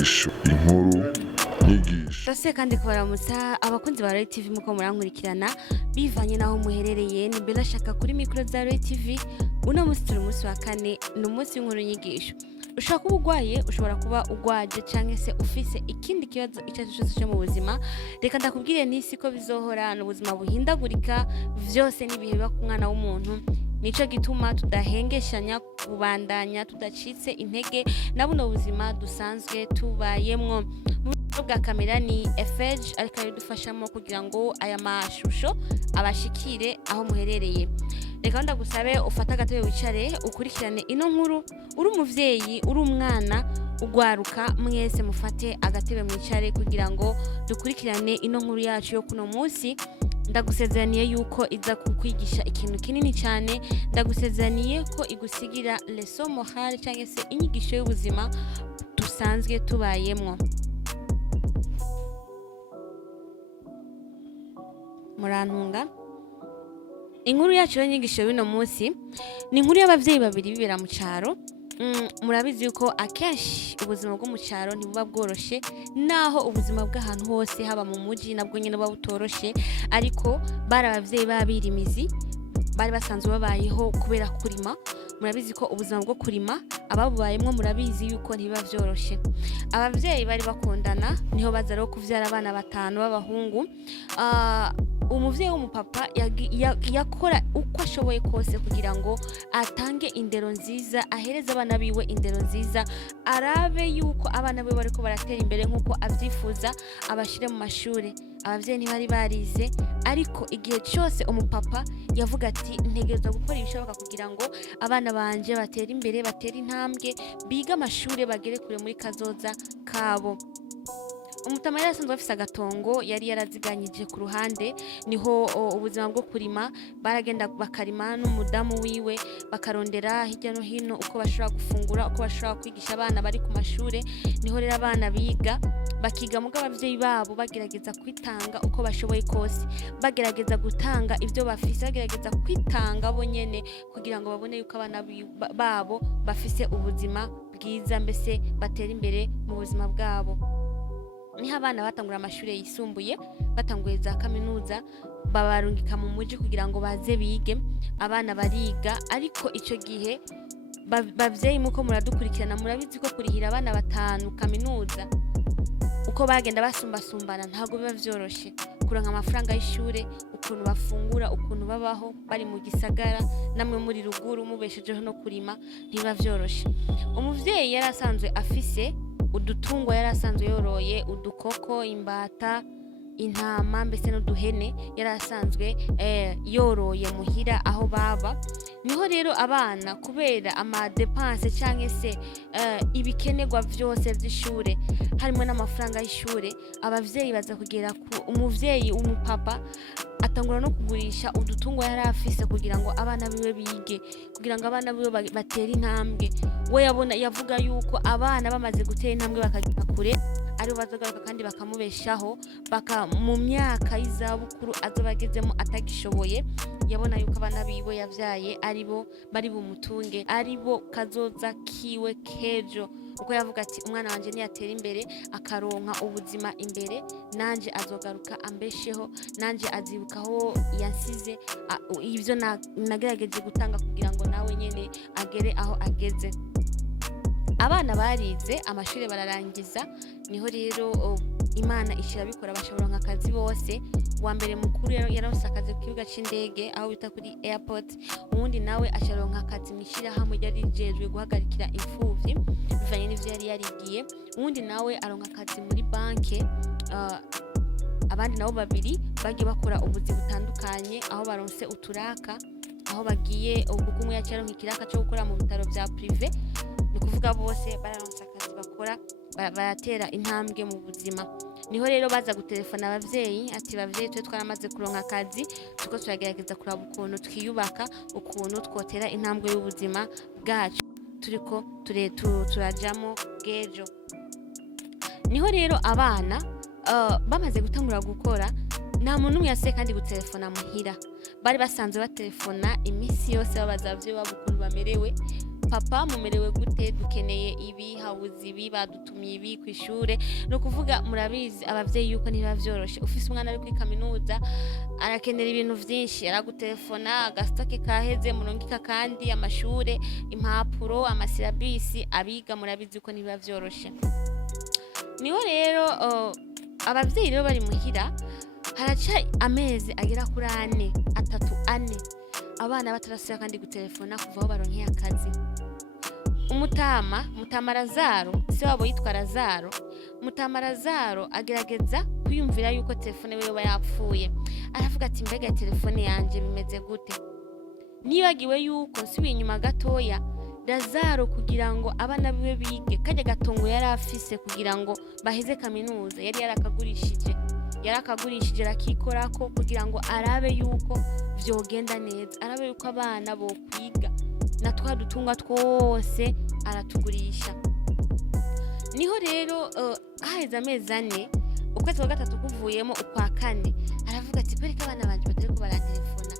inyigisho, inkuru, nyigisho. Ndase kandi kubaramutsa abakunzi ba Royal TV muko murankurikirana bivanye naho muherereye ni Bella Shaka kuri micro za Royal TV. Uno musi turi musi wa kane ni umunsi w'inkuru nyigisho. Ushobora kuba urwaye, ushobora kuba urwaje canke se ufise ikindi kibazo icyo cyose cyo mu buzima. Reka ndakubwire nisi ko bizohora n'ubuzima buhindagurika, vyose nibihe biba ku mwana w'umuntu. Nico gituma tudahengeshanya kubandanya tudacitse intege na buno buzima dusanzwe tubayemwo. Mu buryo bwa kamera ni Efege ariko bidufashamo kugira ngo aya mashusho abashikire aho muherereye. Reka ndagusabe ufata agatebe wicare ukurikirane ino nkuru, uri umuvyeyi, uri umwana, ugwaruka mwese mufate agatebe mwicare kugira ngo dukurikirane ino nkuru yacu yo kuno munsi. Ndagusezeraniye yuko iza kukwigisha ikintu kinini cyane, ndagusezeraniye ko igusigira leçon morale cyangwa se inyigisho y'ubuzima dusanzwe tubayemwo. Murantunga inkuru yacu y'inyigisho y'uno munsi ni inkuru y'abavyeyi babiri bibera mu caro. Murabizi yuko akenshi ubuzima bwo mu cyaro ntibuba bworoshe, naho ubuzima bw'ahantu hose haba mu muji nabwo nyine buba butoroshe, ariko bari abavyeyi babirimizi bari basanzwe babayeho kubera kurima. Murabizi ko ubuzima bwo kurima ababubayemwo murabizi yuko ntibiba vyoroshe. Abavyeyi bari bakundana, niho baza rero kuvyara abana 5 b'abahungu. Umuvyeyi w'umupapa yakora uko ashoboye kose kugira ngo atange indero nziza, ahereze abana biwe indero nziza, arabe yuko abana biwe bariko baratera imbere nkuko avyifuza, abashire mu mashure. Abavyeyi ntibari barize, ariko igihe cyose umupapa yavuga ati ntegerezwa gukora ibishoboka kugira ngo abana banje batere imbere, batere intambwe, biga amashure, bagere kure muri kazoza kabo. Umutama yari asanzwe afise agatongo yari yaraziganyije ku ruhande, niho ubuzima bwo kurima baragenda bakarima n'umudamu wiwe, bakarondera hirya no hino uko bashobora gufungura, uko bashobora kwigisha abana bari ku mashure. Niho rero abana biga bakiga muga abavyeyi babo bagerageza kwitanga uko bashoboye kose, bagerageza gutanga ivyo bafise, bagerageza kwitanga bo nyene kugira ngo babone yuko abana babo bafise ubuzima bwiza, mbese batera imbere mu buzima bwabo. Niho abana batangura amashuri yisumbuye, batanguye za kaminuza, babarungika mu muji kugira ngo baze bige. Abana bariga, ariko ico gihe bavyeyi muko muradukurikirana murabizi ko kurihira abana 5 kaminuza uko bagenda basumbasumbana ntago biba vyoroshe. Kuronka amafaranga y'ishure, ukuntu bafungura, ukuntu babaho bari mu gisagara, namwe muri ruguru mubeshejeho no kurima, ntibiba vyoroshe. Umuvyeyi yari asanzwe afise udutungwa, yari asanzwe yoroye udukoko, imbata, intama, mbese n'uduhene yari asanzwe yoroye muhira aho baba. Niho rero abana kubera ama dépenses cyangwa se ibikenerwa vyose vy'ishure harimo n'amafaranga y'ishure, abavyeyi baza kugera ku umuvyeyi w'umupapa atangura no kugurisha udutungwa yari afise kugira ngo abana biwe bige, kugira ngo abana biwe batere intambwe. We yavuga yuko abana bamaze gutera intambwe bakagera kure ari bazogaruka kandi bakamubeshaho, mu myaka y'izabukuru azobagezemo atagishoboye. Yabona yuko abana biwe yavyaye aribo bari bumutunge, aribo kazoza kiwe kejo. Uko yavuga ati umwana wanje niyatera imbere akaronka ubuzima imbere, nanje azogaruka ambesheho, nanje azibukaho yansize ivyo nagerageje gutanga kugira ngo nawe nyene agere aho ageze. Abana barize amashuri bararangiza, niho rero Imana ishira bikora bashoboronka akazi bose. Wa mbere mukuru yaronse akazi ku kibuga c'indege aho bita kuri airport, uwundi nawe asharonka akazi mishira hamwe yari rijejwe guhagarikira imfuvyi bivanye n'ivyo yari yarigiye. Uwundi nawe aronka akazi muri banke. Abandi nabo babiri bagiye bakora ubuzi butandukanye, aho baronse uturaka, aho bagiye ubugumwe yacaronka ikiraka cyo gukora mu bitaro vya privé. Ni kuvuga bose bararonse akazi bakora, baratera intambwe mu buzima. Niho rero baza gutelefona abavyeyi ati bavyeyi twe twaramaze kuronka akazi, tuko turagerageza kuraba ukuntu twiyubaka, ukuntu twotera intambwe y'ubuzima bwacu turiko turajamo gejo. Niho rero abana bamaze gutangura gukora, nta muntu umwe yase kandi gutelefona muhira. Bari basanzwe batelefona imisi yose babaza abavyeyi babo ukuntu bamerewe, papa mumerewe gute, dukeneye ibi, habuze ibi, badutumye ibi kw'ishure. No kuvuga murabizi abavyeyi yuko ntibiba vyoroshe, ufise umwana ari kuri kaminuza arakenera ibintu vyinshi, aragutelefona agasitoke kaheze murungika kandi amashure, impapuro, amasirabisi, abiga murabizi yuko ntibiba vyoroshe. Niho rero abavyeyi rero bari muhira haraca amezi agera kuri 4, 3, 4 abana batarasubira kandi gutelefona kuva aho baronkeye akazi. Mutama Lazaro, se wabo yitwa Lazaro. Mutama Lazaro agerageza kwiyumvira yuko telefone wiwe yapfuye. Aravuga ati mbega telefone yanje bimeze gute? Nibagiwe yuko nsubiye inyuma gatoya, Lazaro kugira ngo abana biwe bige kajya gatongo yari afise kugira ngo baheze kaminuza yari yarakagurishije rakikorako kugira ngo arabe yuko vyogenda neza, arabe yuko abana bo kwiga na twa dutunga twose aratugurisha. Niho rero haheze amezi 4, ukwezi kwa gatatu kuvuyemo ukwa 4, aravuga ati kwereka abana banje batariko baratelefona,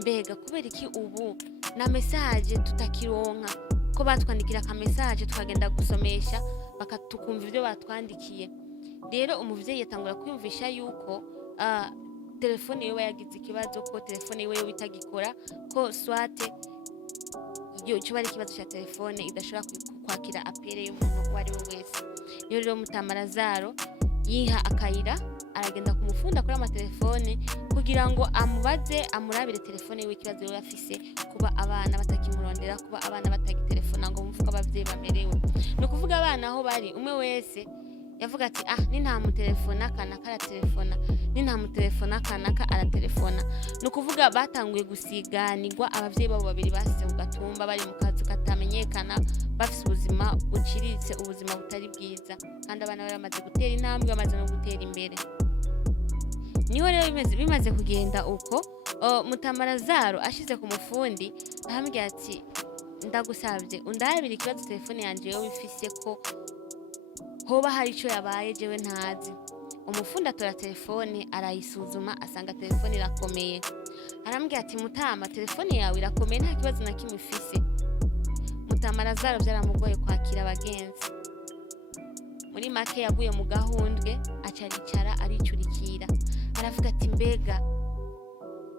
mbega kubera iki ubu na message tutakironka, ko batwandikira ka message tukagenda gusomesha bakatukumva ivyo batwandikiye. Rero umuvyeyi yatangura kwiyumvisha yuko telefone yewe yagize ikibazo, ko telefone yewe bitagikora, ko swate cyo bari ikibazo cya telefone idashobora kwakira apere y'umuntu uwo ari we wese. Niyo rero Mutama Lazaro yiha akayira aragenda kumufunda kuri amatelefone kugira ngo amubaze amurabire telefone yiwe ikibazo yewe afise, kuba abana batakimurondera, kuba abana batagitelefona ngo mvuga abavyeyi bamerewe. No kuvuga abana aho bari umwe wese yavuga ati ni nta mutelefona kanaka aratelefona, ni nta mutelefona kanaka aratelefona. No kuvuga batanguye gusiganirwa, abavyeyi babo babiri basize ku gatumba bari mu kazi katamenyekana, bafise ubuzima buciriritse, ubuzima butari bwiza, kandi abana bari bamaze gutera intambwe, bamaze no gutera imbere. Niho rero bimaze kugenda uko Mutama Lazaro ashize ku mufundi arambwira ati ndagusavye undabire ikibazo telefone yanje yo bifise ko hoba hari ico yabaye jewe ntazi. Umufundi atora telefone arayisuzuma asanga telefone irakomeye. Arambwira ati Mutama telefone yawe irakomeye nta kibazo na kimwe ifise. Mutama Lazaro byaramugoye kwakira abagenzi. Muri make yaguye mu gahundwe acaricara aricurikira. Aravuga ati mbega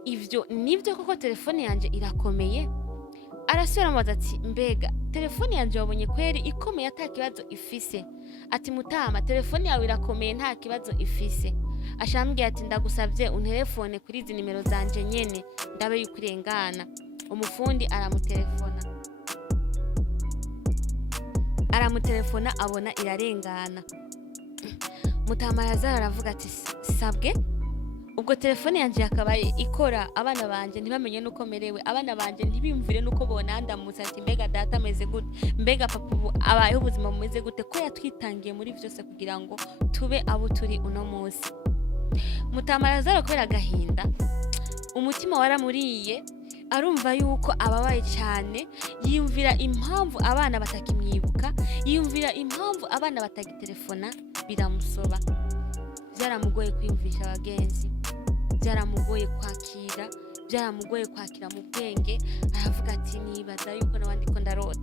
ivyo nivyo koko telefone yanje irakomeye? Arasubira amubaza ati mbega telefone yanje wabonye kweri ikomeye ata kibazo ifise? Ati Mutama telefone yawe irakomeye nta kibazo ifise. Ashambwiye ati ndagusavye unterefone kuri izi nimero zanje nyene ndabe yuko irengana. Umufundi aramutelefona abona irarengana. Mutama Lazaro aravuga ati sabwe ubwo telefone yanje yakabaye ikora, abana banje ntibamenye nuko merewe, abana banje ntibimvire nuko bonandamutse, ati mbega data ameze gute, mbega papa ubu abayeho ubuzima bumeze gute, ko yatwitangiye muri vyose kugira ngo tube abo turi uno munsi. Mutama Lazaro kubera agahinda umutima waramuriye, arumva yuko ababaye cyane, yiyumvira impamvu abana batakimwibuka, yiyumvira impamvu abana batagitelefona, biramusoba. Byaramugoye kwiyumvisha abagenzi, byaramugoye kwakira mu bwenge. Aravuga ati nibaza yuko nabandi ko ndarota.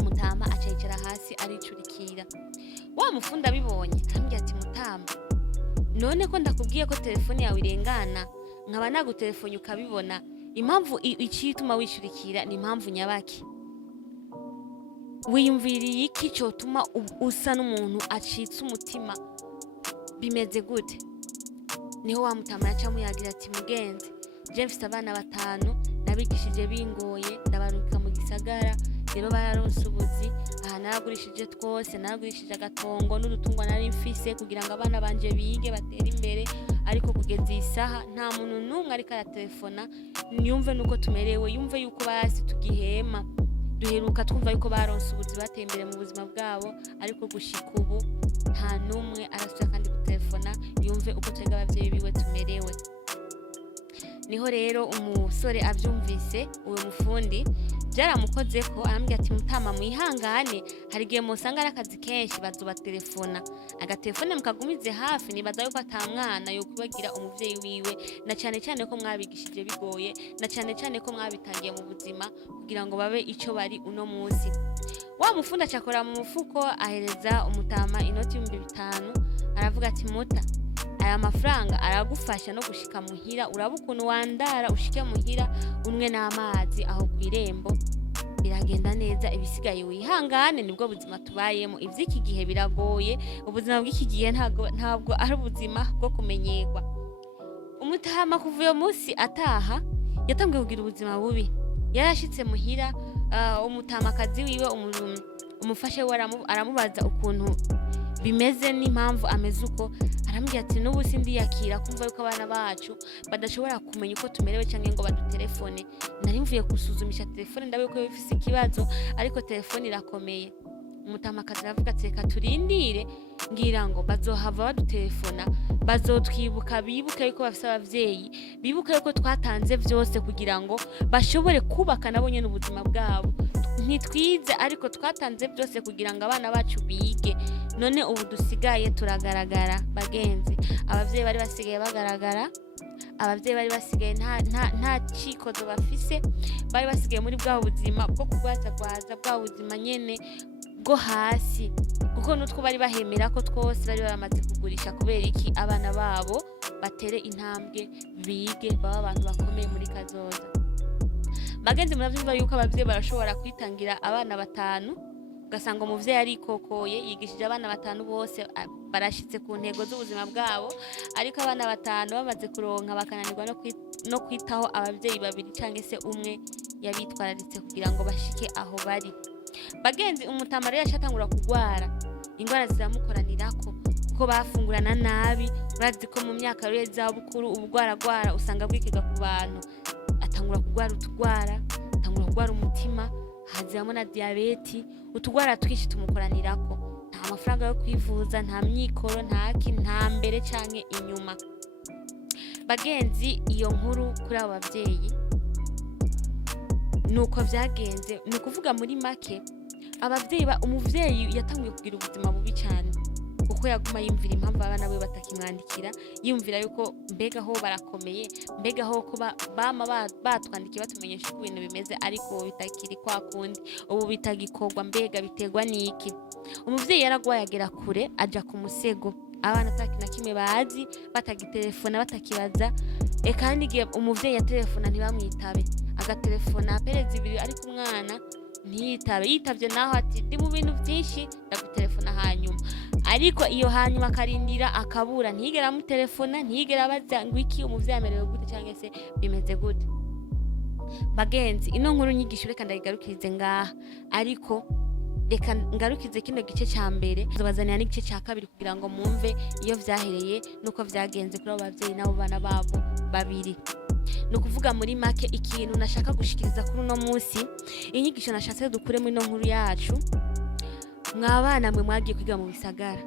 Umutama acayicara hasi aricurikira. Wa mufunda bibonye arambwira ati Mutama none ko ndakubwiye ko telefone yawe irengana, nkaba nagutelefone ukabibona, impamvu icituma wicurikira ni impamvu nyabaki? Wiyumviriye iki cyotuma usa n'umuntu acitse umutima? Bimeze gute? Niho wa Mutama yacamuyagira ati mugenzi, je mfite abana 5 nabigishije bingoye, ndabaruka mu gisagara, rero bararonse ubuzi, aha naragurishije twose, naragurishije agatongo n'udutungwa nari mfise kugira ngo abana banje bige batere imbere, ariko kugeza isaha nta muntu numwe ariko aratelefona yumve nuko tumerewe, yumve yuko basi tugihema. Duheruka twumva yuko baronse ubuzi bateye imbere mu buzima bwabo, ariko gushika ubu nta numwe arasubira kandi gutelefona yumve uko twega abavyeyi biwe tumerewe. Niho rero umusore avyumvise, uwo mufundi vyaramukozeko arambwira ati mutama mwihangane hari igihe musanga ari akazi kenshi bazobaterefona agatelefone mukagumize hafi nibaza yuko ata mwana yokwibagira umuvyeyi wiwe na cane cane ko mwabigishije bigoye na cane cane ko mwabitangiye mu buzima kugira ngo babe ico bari uno munsi. Wa mufundi acakora mu mufuko ahereza umutama inoti 5,000 aravuga ati muta aya mafaranga aragufasha no gushika muhira uraba ukuntu wandara ushike muhira umwe n'amazi aho kw'irembo biragenda neza ibisigaye wihangane nibwo buzima tubayemo ivy'iki gihe biragoye ubuzima bw'iki gihe ntabwo ari ubuzima bwo kumenyerwa. Umutama kuva uyo munsi ataha yatangiye kugira ubuzima bubi yarashitse muhira umutamakazi wiwe umufashe we aramubaza ukuntu bimeze n'impamvu ameze uko arambwira ati n'ubu sindiyakira kumva yuko abana bacu badashobora kumenya uko tumerewe canke ngo badutelefone nari mvuye gusuzumisha telefone ndabe ko bifise ikibazo ariko telefone irakomeye. Umutamakazi aravuga ati reka turindire ngira ngo bazohava badutelefona bazotwibuka bibuke yuko bafise abavyeyi bibuke yuko twatanze vyose kugira ngo bashobore kubaka nabo nyene ubuzima bwabo ntitwize ariko twatanze byose kugira ngo abana bacu bige none ubu dusigaye turagaragara bagenzi abavyeyi bari basigaye bagaragara abavyeyi bari basigaye nta cikozo bafise bari basigaye muri bwa buzima bwo kugwatagwaza bwa buzima nyene bwo hasi kuko nutwo bari bahemera ko twose bari baramaze kugurisha kubera iki abana babo batere intambwe bige baba abantu bakomeye muri kazoza. Bagenzi muravyumva yuko abavyeyi barashobora kwitangira abana 5 ugasanga umuvyeyi arikokoye yigishije abana 5 bose barashitse ku ntego z'ubuzima bwabo ariko abana 5 bamaze kuronka bakananirwa no kwitaho abavyeyi 2 canke se umwe yabitwararitse kugira ngo bashike aho bari. Bagenzi umutama rero yashatangura kugwara ingwara ziramukoranirako kuko bafungurana nabi urazi ko mu myaka rero zabukuru ubugwaragwara usanga bwikega ku bantu atangura kugwara utugwara atangura kugwara umutima haziramo na diabeti utugwara twishi tumukoranirako nta mafaranga yo kwivuza nta myikoro nta mbere canke inyuma. Bagenzi iyo nkuru kuri abo bavyeyi nuko vyagenze ni kuvuga muri make abavyeyi umuvyeyi yatanguye kugira ubuzima bubi cyane kuko yaguma yumvira impamvu abana be batakimwandikira yumvira yuko mbega ho barakomeye mbega ho kuba bama batwandikiye batumenyesha uko ibintu bimeze ariko bitakiri kwa kundi ubu bitagikorwa mbega biterwa niki. Umuvyeyi yaragwaye agera kure aja ku musego abana atakina kimwe bazi batagitelefona batakibaza kandi igihe umuvyeyi yatelefona ntibamwitabe agatelefona perezi 2 ariko umwana ntiyitabe yitavye naho ati ndi mu bintu byinshi ndagutelefona hanyuma ariko iyo hanyuma akarindira akabura ntigera mu telefona ntigera abaza ngo iki umuvyeyi amerewe gute canke se bimeze gute. Bagenzi ino nkuru nyigisho reka ndayigarukirize ngaha ariko reka ngarukize kino gice ca mbere zobazanira n'igice ca kabiri kugira ngo mumve iyo vyahereye nuko vyagenze kuri abo bavyeyi nabo bana babo 2. Nukuvuga muri make ikintu nashaka gushikiriza kuri uno munsi inyigisho nashatse dukure muri no nkuru yacu mwabana mwe mwagiye kwiga mu bisagara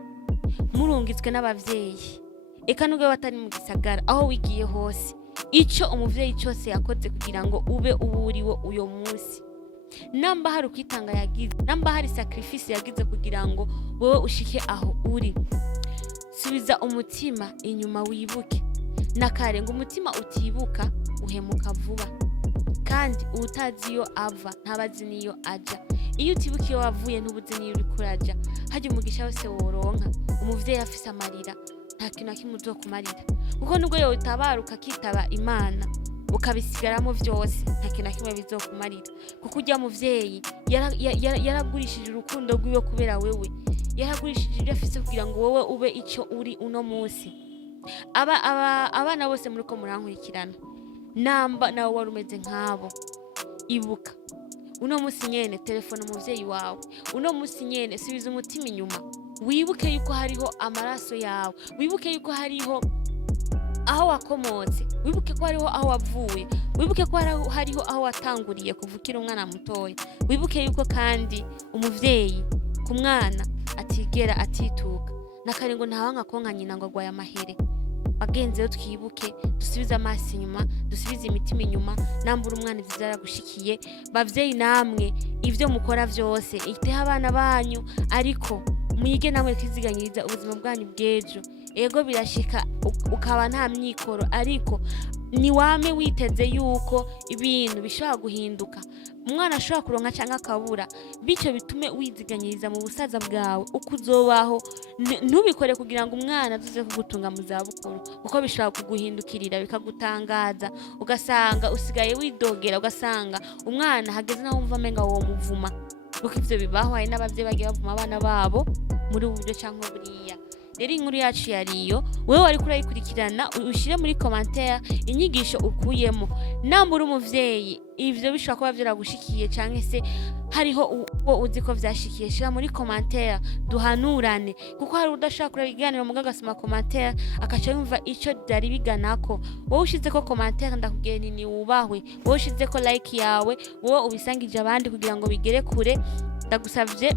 murungitswe n'abavyeyi eka nubwo batari mu gisagara aho wigiye hose ico umuvyeyi cyose yakoze kugira ngo ube uburiwo uyo munsi namba hari kwitanga yagize namba hari sacrifice yagize kugira ngo wewe ushike aho uri subiza umutima inyuma wibuke nakare ngo umutima utibuka uhemuka vuba kandi utazi iyo ava ntabazi niyo aja iyo utibuka iyo wavuye ntubuzi niyo uri kuraja haje umugisha wose woronka umuvyeyi afise amarira nta kintu kimwe uzokumarira kuko nubwo yo utabaruka kitaba Imana ukabisigaramo vyose nta kintu kimwe bizokumarira kuko ujya muvyeyi yaragurishije urukundo rwiwe kubera wewe yaragurishije ibyo afise kugira ngo wowe ube ico uri uno munsi. Abana bose muri ko murankurikirana namba nawe wari umeze nkabo ibuka uno munsi nyene telefone umuvyeyi wawe uno munsi nyene subiza umutima inyuma wibuke yuko hariho amaraso yawe wibuke yuko hariho aho wakomotse wibuke ko hariho aho wavuye wibuke ko hariho aho watanguriye kuvukira umwana mutoya wibuke yuko kandi umuvyeyi ku mwana atigera atituka nakarengo ntawanga konka nyina ngo agwaye amahere bagenzi rero twibuke dusubize amaso inyuma, dusubize imitima inyuma, nambura umwana ivyo vyaragushikiye. Bavyeyi namwe ivyo mukora vyose iteho abana banyu, ariko mwige namwe kwiziganyiriza ubuzima bwanyu bw'ejo. Ego birashika ukaba nta myikoro, ariko niwame witeze yuko ibintu bishobora guhinduka, umwana ashobora kuronka canke akabura, bityo bitume wiziganyiriza mu busaza bwawe uko uzobaho. Ntubikore kugira ngo umwana azoze kugutunga mu zabukuru, kuko bishobora kuguhindukirira bikagutangaza, ugasanga usigaye widogera, ugasanga umwana hageze naho wumva amenga womuvuma, kuko ivyo bibaho. Hari n'abavyeyi bagiye bavuma abana babo muri ubu buryo canke buriya. Rero inkuru yacu yariyo, wewe wariko urayikurikirana ushire muri commentaire inyigisho ukuyemo. Nambura umuvyeyi ivyo bishobora kuba vyaragushikiye canke se hariho uwo uzi ko vyashikiye, shira muri commentaire duhanurane, kuko hari udashaka kureba ikiganiro muga agasoma commentaire akaca yumva ico vyari biganako. Wowe ushizeko commentaire ndakubwiye nti niwubahwe, wowe ushizeko like yawe, wowe ubisangije abandi kugira ngo bigere kure. Ndagusavye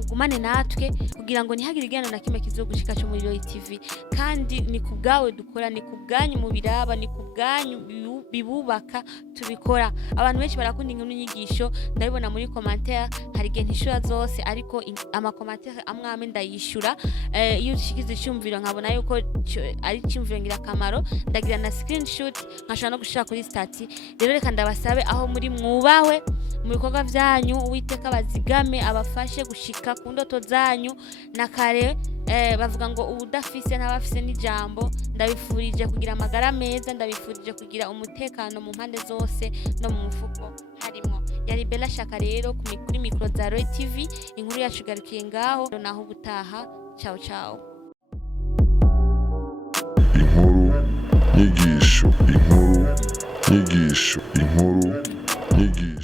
ugumane natwe kugira ngo ntihagire ikiganiro na kimwe kizogushika cyo muri Royal TV, kandi ni kubwawe dukora, ni kubwanyu mu biraba, ni kubwanyu bibubaka tubikora. Abantu benshi barakunda inkuru nyigisho, ndabibona muri commentaire, hari igihe ntishura zose, ariko ama commentaire amwe ndayishura. Iyo ushikize icyumviro nkabona yuko ari icyumviro ngira akamaro, ndagira na screenshot nkashaka no gushira kuri stati. Rero reka ndabasabe aho muri mwubawe mu bikorwa vyanyu, Uwiteka bazigame abafashe gushika ku ndoto zanyu na kare. Bavuga ngo ubudafise n'abafise n'ijambo. Ndabifurije kugira amagara meza, ndabifurije kugira umutekano mu mpande zose no mu mufuko harimo. Yari Bella Shaka rero kuri micro za Royal TV. Inkuru yacu igarukiye ngaho, naho ubutaha. Ciao ciao. Inkuru nyigisho, inkuru nyigisho, inkuru nyigisho.